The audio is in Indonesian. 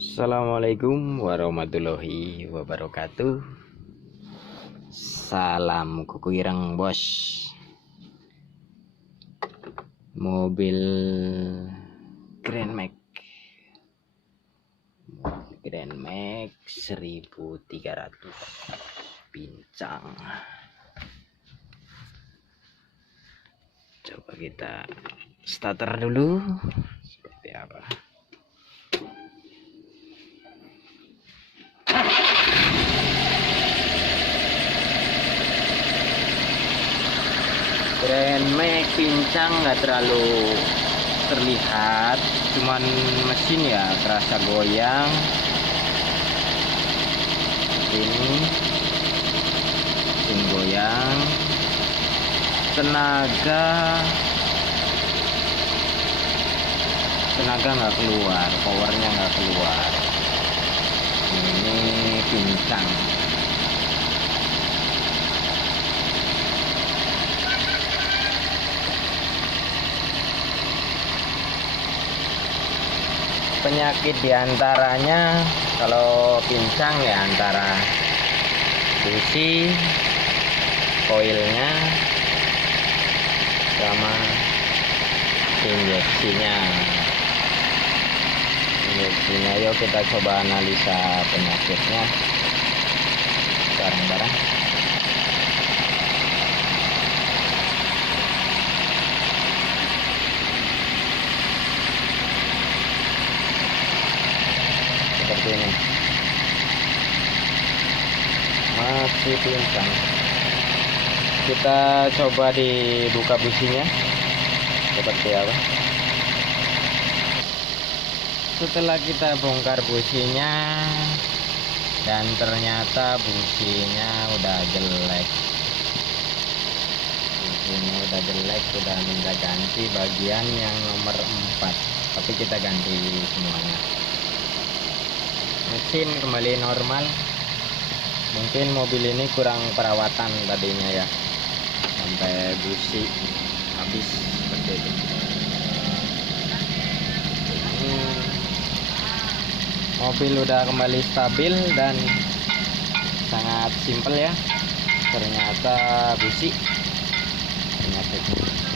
Assalamualaikum warahmatullahi wabarakatuh. Salam kuku ireng bos. Mobil Grand Max 1300 pincang. Coba kita starter dulu seperti apa. Grand Max pincang nggak terlalu terlihat, cuman mesin ya terasa goyang. Ini mesin goyang, tenaga nggak keluar, powernya nggak keluar. Ini pincang. Penyakit diantaranya kalau pincang ya antara busi, koilnya, sama injeksinya. Yuk kita coba analisa penyakitnya bareng-bareng. Seperti ini, masih pincang. Kita coba dibuka businya seperti apa. Setelah kita bongkar businya, dan ternyata businya udah jelek. Sudah minta ganti bagian yang nomor 4, tapi kita ganti semuanya. Mesin kembali normal. Mungkin mobil ini kurang perawatan tadinya ya, sampai busi habis seperti itu. Mobil udah kembali stabil dan sangat simpel ya. Ternyata busi penyakitnya.